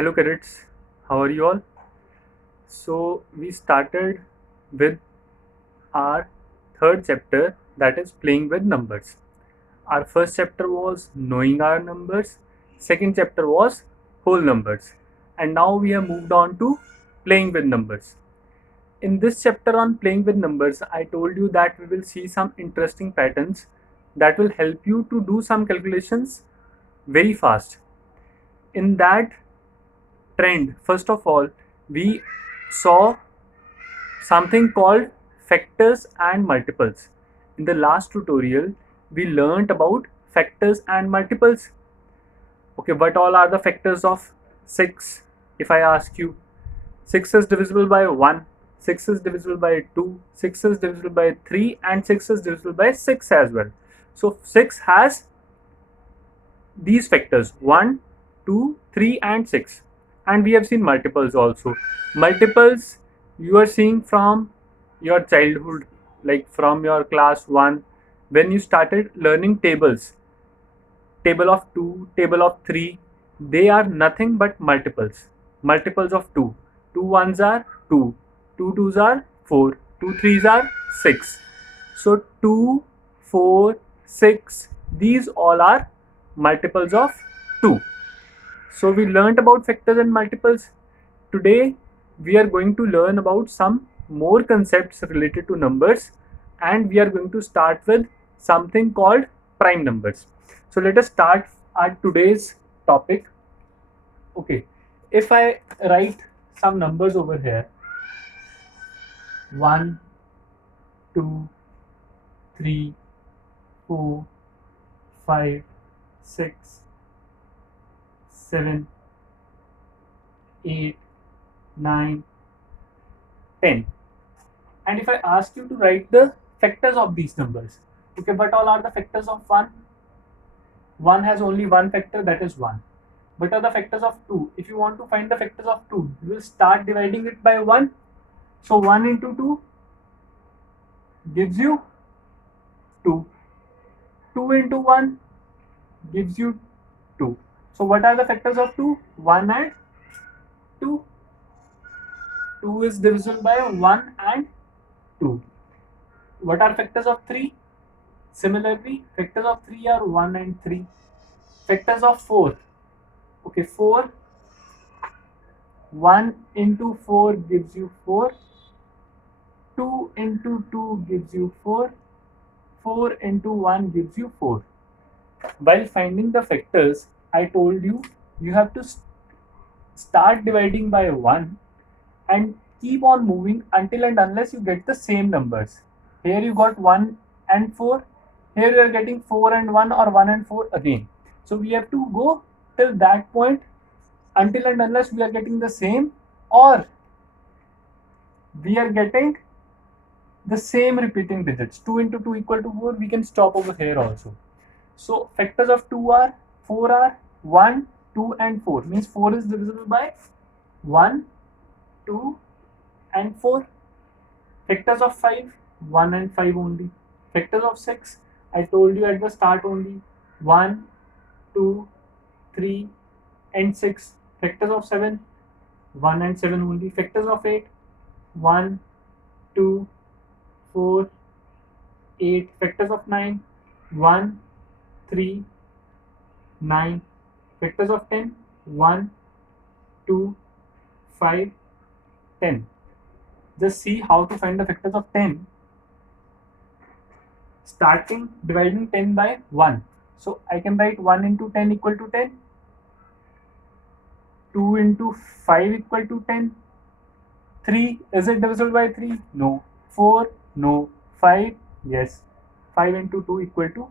Hello cadets, how are you all? So we started with our third chapter, that is playing with numbers. Our first chapter was knowing our numbers, second chapter was whole numbers, and now we have moved on to playing with numbers. In this chapter on playing with numbers, I told you that we will see some interesting patterns that will help you to do some calculations very fast. In that trend, first of all, we saw something called factors and multiples. In the last tutorial, we learned about factors and multiples. Okay, what all are the factors of 6? If I ask you, 6 is divisible by 1, 6 is divisible by 2, 6 is divisible by 3, and 6 is divisible by 6 as well. So 6 has these factors 1, 2, 3, and 6. And we have seen multiples also. Multiples you are seeing from your childhood, like from your class 1, when you started learning tables. Table of 2, table of 3, they are nothing but multiples. Multiples of 2. 2 ones are 2, 2 twos are 4, 2 threes are 6. So 2, 4, 6, these all are multiples of 2. So we learnt about factors and multiples. Today we are going to learn about some more concepts related to numbers, and we are going to start with something called prime numbers. So let us start our today's topic. Okay, if I write some numbers over here, 1, 2, 3, 4, 5, 6, 7, 8, 9, 10. And if I ask you to write the factors of these numbers, okay, what all are the factors of 1? 1 has only one factor, that is 1. What are the factors of 2? If you want to find the factors of 2, you will start dividing it by 1. So 1 into 2 gives you 2. 2 into 1 gives you 2. So what are the factors of 2? 1 and 2. 2 is divisible by 1 and 2. What are factors of 3? Similarly, factors of 3 are 1 and 3. Factors of 4. Okay, 4. 1 into 4 gives you 4. 2 into 2 gives you 4. 4 into 1 gives you 4. While finding the factors, I told you you have to start dividing by 1 and keep on moving until and unless you get the same numbers. Here you got 1 and 4. Here you are getting 4 and 1 or 1 and 4 again. So we have to go till that point until and unless we are getting the same or we are getting the same repeating digits. 2 into 2 equal to 4. We can stop over here also. So factors of 2 are 4 are 1, 2 and 4. Means 4 is divisible by 1, 2 and 4. Factors of 5, 1 and 5 only. Factors of 6, I told you at the start only, 1, 2, 3 and 6. Factors of 7, 1 and 7 only. Factors of 8, 1, 2, 4, 8. Factors of 9, 1, 3, 9. Factors of 10, 1, 2, 5, 10. Just see how to find the factors of 10. Starting dividing 10 by 1. So I can write 1 into 10 equal to 10. 2 into 5 equal to 10. 3, is it divisible by 3? No. 4, no. 5, yes. 5 into 2 equal to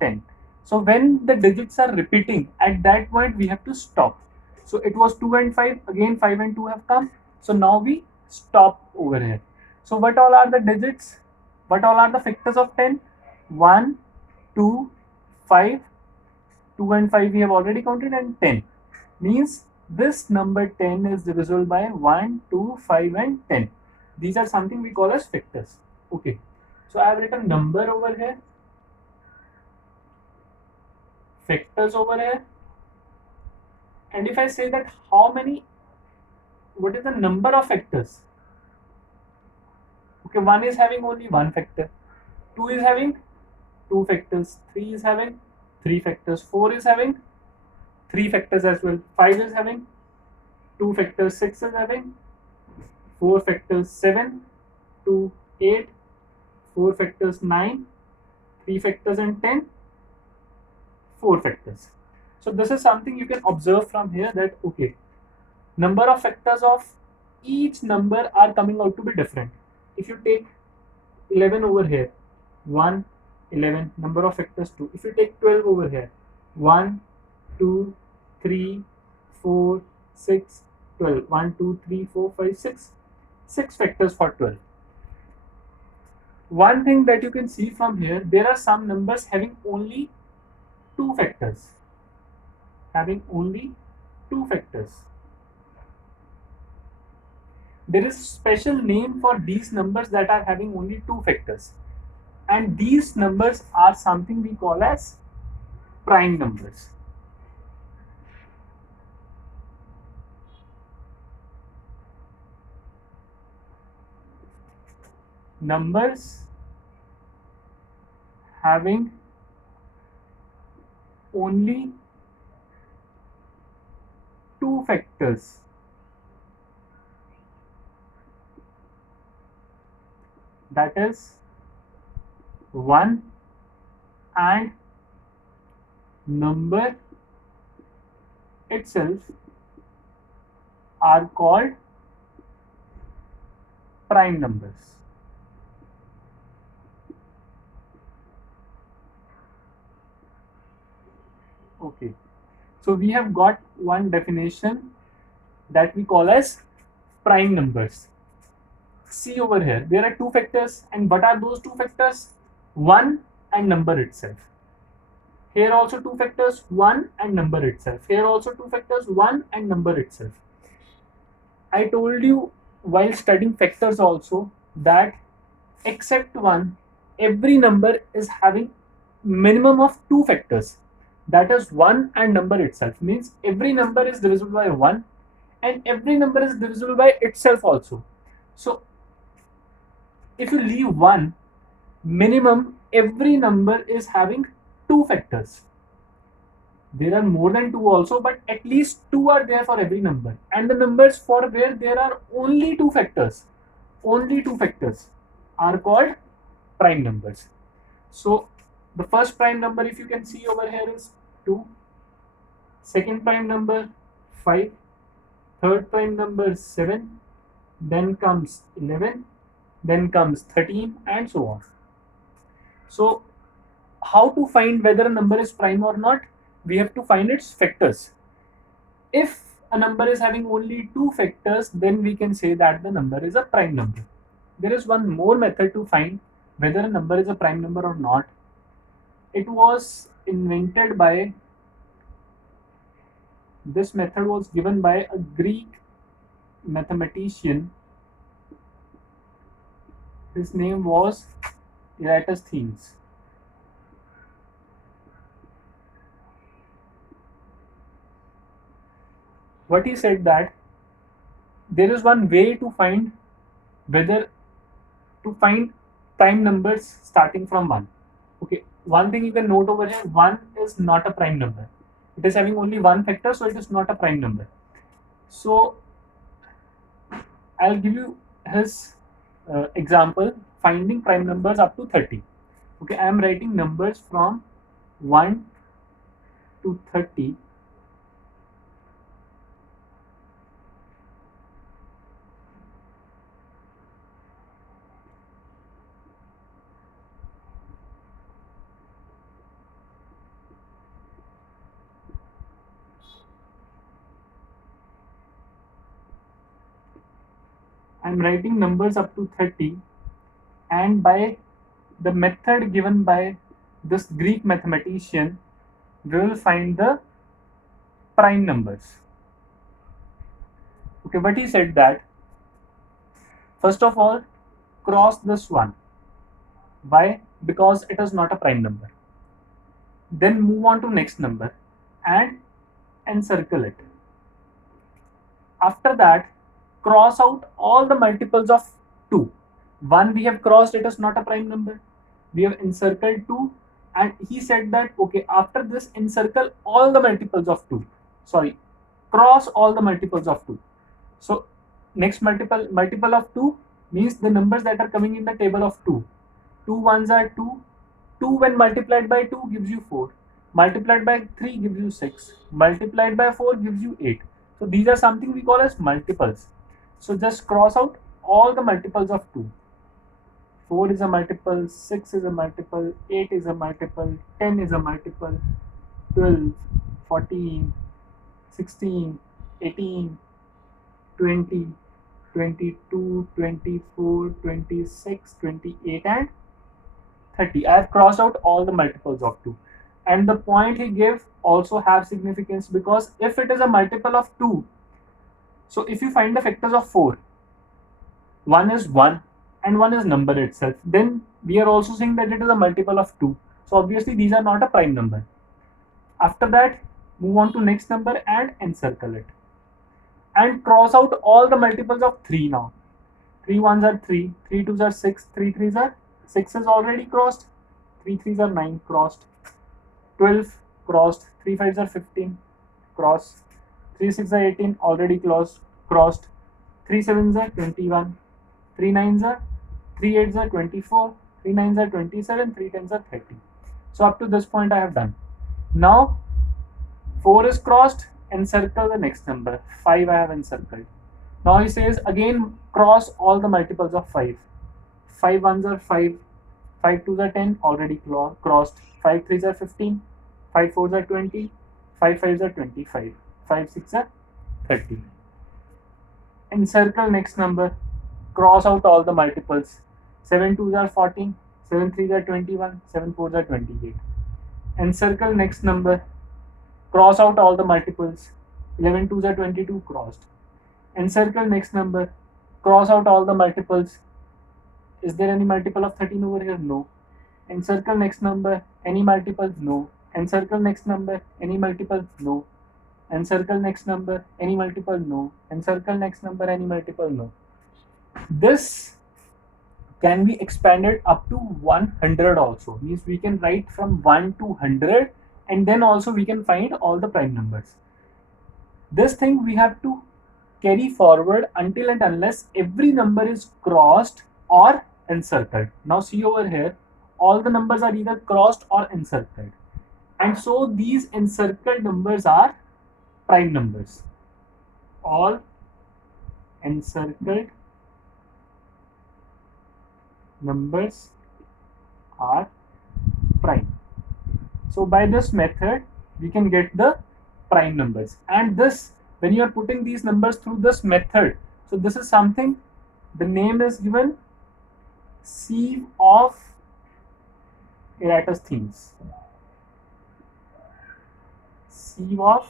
10. So when the digits are repeating, at that point we have to stop. So it was 2 and 5, again 5 and 2 have come. So now we stop over here. So what all are the digits? What all are the factors of 10? 1, 2, 5, 2 and 5 we have already counted, and 10. Means this number 10 is divisible by 1, 2, 5 and 10. These are something we call as factors. Okay. So I have written number over here, factors over here, And if I say that what is the number of factors? Okay, 1 is having only one factor, 2 is having two factors, 3 is having three factors, 4 is having three factors as well, 5 is having two factors, 6 is having four factors, 7 to 8, 4 factors, 9, 3 factors, and 10, 4 factors. So this is something you can observe from here, that okay, number of factors of each number are coming out to be different. If you take 11 over here, 1, 11, number of factors 2. If you take 12 over here, 1, 2, 3, 4, 6, 12. 1, 2, 3, 4, 5, 6. 6 factors for 12. One thing that you can see from here, there are some numbers having only two factors. Having only two factors. There is special name for these numbers that are having only two factors. And these numbers are something we call as prime numbers. Numbers having only two factors. That is 1 and number itself are called prime numbers. Okay, so we have got one definition that we call as prime numbers. See over here, there are two factors, and what are those two factors? 1 and number itself. Here also two factors, 1 and number itself. Here also two factors, 1 and number itself. I told you while studying factors also that except 1, every number is having minimum of two factors. That is 1 and number itself. Means every number is divisible by 1 and every number is divisible by itself also. So if you leave 1, minimum every number is having two factors. There are more than two also, but at least two are there for every number. And the numbers for where there are only two factors are called prime numbers. So the first prime number, if you can see over here, is 2. Second prime number 5. Third prime number 7. Then comes 11. Then comes 13, and so on. So how to find whether a number is prime or not? We have to find its factors. If a number is having only two factors, then we can say that the number is a prime number. There is one more method to find whether a number is a prime number or not. It was invented by, this method was given by a Greek mathematician. His name was Eratosthenes. What he said, that there is one way to find prime numbers starting from 1. Okay, one thing you can note over here, 1 is not a prime number. It is having only one factor, so it is not a prime number. So I'll give you his example, finding prime numbers up to 30. Okay, I am writing numbers from 1 to 30. I'm writing numbers up to 30, and by the method given by this Greek mathematician, we will find the prime numbers. Okay, but he said that first of all, cross this one. Why? Because it is not a prime number. Then move on to next number and encircle it. After that, cross out all the multiples of 2. 1 we have crossed, it is not a prime number. We have encircled 2, and he said that okay, after this encircle all the multiples of 2. Sorry, cross all the multiples of 2. So next multiple of 2 means the numbers that are coming in the table of 2. 2 ones are 2. 2 when multiplied by 2 gives you 4. Multiplied by 3 gives you 6. Multiplied by 4 gives you 8. So these are something we call as multiples. So just cross out all the multiples of 2. 4 is a multiple, 6 is a multiple, 8 is a multiple, 10 is a multiple, 12, 14, 16, 18, 20, 22, 24, 26, 28, and 30. I have crossed out all the multiples of 2. And the point he gave also have significance, because if it is a multiple of 2, so if you find the factors of 4, 1 is 1 and 1 is number itself, then we are also saying that it is a multiple of 2. So obviously these are not a prime number. After that, move on to next number and encircle it. And cross out all the multiples of 3 now. 3 ones are 3, 3 twos are 6, 3 threes are 6 is already crossed, 3 threes are 9 crossed, 12 crossed, 3 fives are 15 crossed, 3 6 are 18 already crossed, 3 sevens are 21, 3 nines are 3 eights are 24, 3 nines are 27, 3 tens are 30. So up to this point I have done. Now 4 is crossed, encircle the next number. 5 I have encircled. Now he says again cross all the multiples of 5. 5 ones are 5, 5 twos are 10 already crossed, 5 threes are 15, 5 fours are 20, 5 fives are 25, 5 six are 30. Encircle next number, cross out all the multiples. 7 twos are 14, 7 threes are 21, 7 fours are 28. Encircle next number, cross out all the multiples. 11 twos are 22 crossed. Encircle next number, cross out all the multiples. Is there any multiple of 13 over here? No. Encircle next number, any multiple? No. Encircle next number, any multiple? No. Encircle next number, any multiple? No. Encircle next number, any multiple? No. This can be expanded up to 100 also. Means we can write from 1 to 100, and then also we can find all the prime numbers. This thing we have to carry forward until and unless every number is crossed or encircled. Now see over here, all the numbers are either crossed or encircled, and so these encircled numbers are prime numbers. All encircled numbers are prime. So by this method we can get the prime numbers, and this, when you are putting these numbers through this method, so this is something, the name is given sieve of Eratosthenes. Sieve of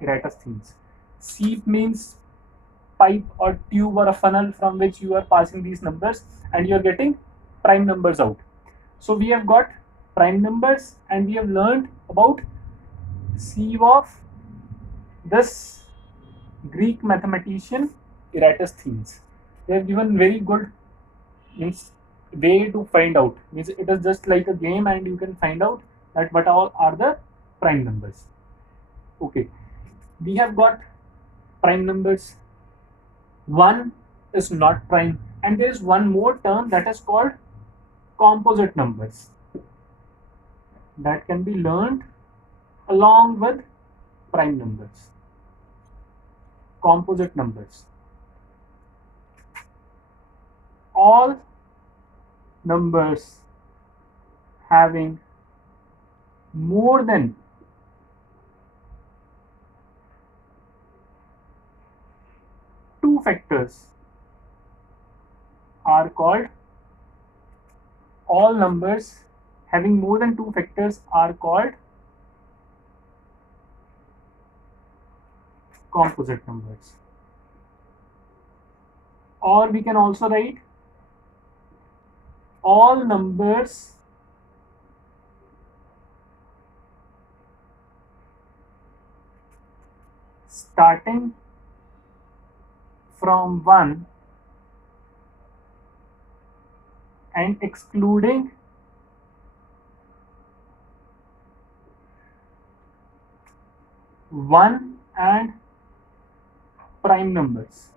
Eratosthenes. Sieve means pipe or tube or a funnel from which you are passing these numbers and you are getting prime numbers out. So we have got prime numbers, and we have learned about sieve of this Greek mathematician Eratosthenes. They have given very good way to find out. Means it is just like a game, and you can find out that what all are the prime numbers. Okay, we have got prime numbers. One is not prime, and there is one more term that is called composite numbers, that can be learned along with prime numbers. Composite numbers. All numbers having more than two factors are called, all numbers having more than two factors are called composite numbers. Or we can also write all numbers starting from 1 and excluding one and prime numbers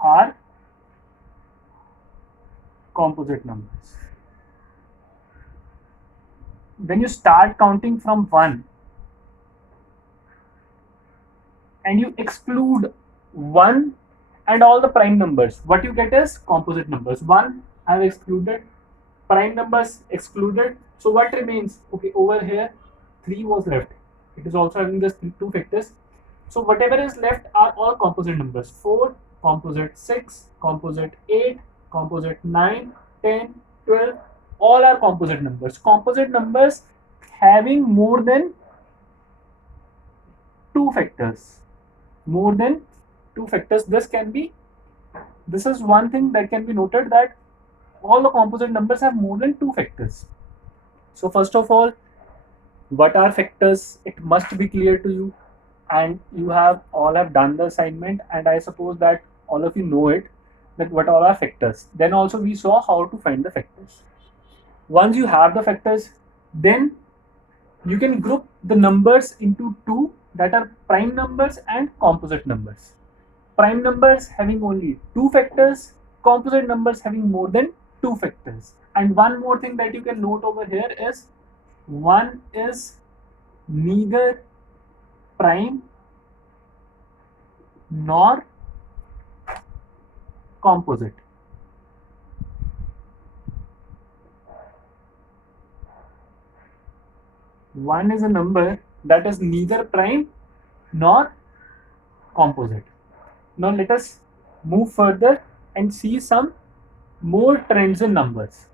are composite numbers. When you start counting from 1 and you exclude 1 and all the prime numbers, what you get is composite numbers. 1 I have excluded, prime numbers excluded, so what remains? Okay, over here 3 was left. It is also having just two factors. So whatever is left are all composite numbers. 4, composite 6, composite 8, composite 9, 10, 12, all are composite numbers. Composite numbers having more than two factors. More than two factors. This is one thing that can be noted, that all the composite numbers have more than two factors. So first of all, what are factors? It must be clear to you, and you all have done the assignment, and I suppose that all of you know it, that what all are factors. Then also we saw how to find the factors. Once you have the factors, then you can group the numbers into two, that are prime numbers and composite numbers. Prime numbers having only two factors, composite numbers having more than two factors. And one more thing that you can note over here is, one is neither prime nor composite. One is a number that is neither prime nor composite. Now let us move further and see some more trends in numbers.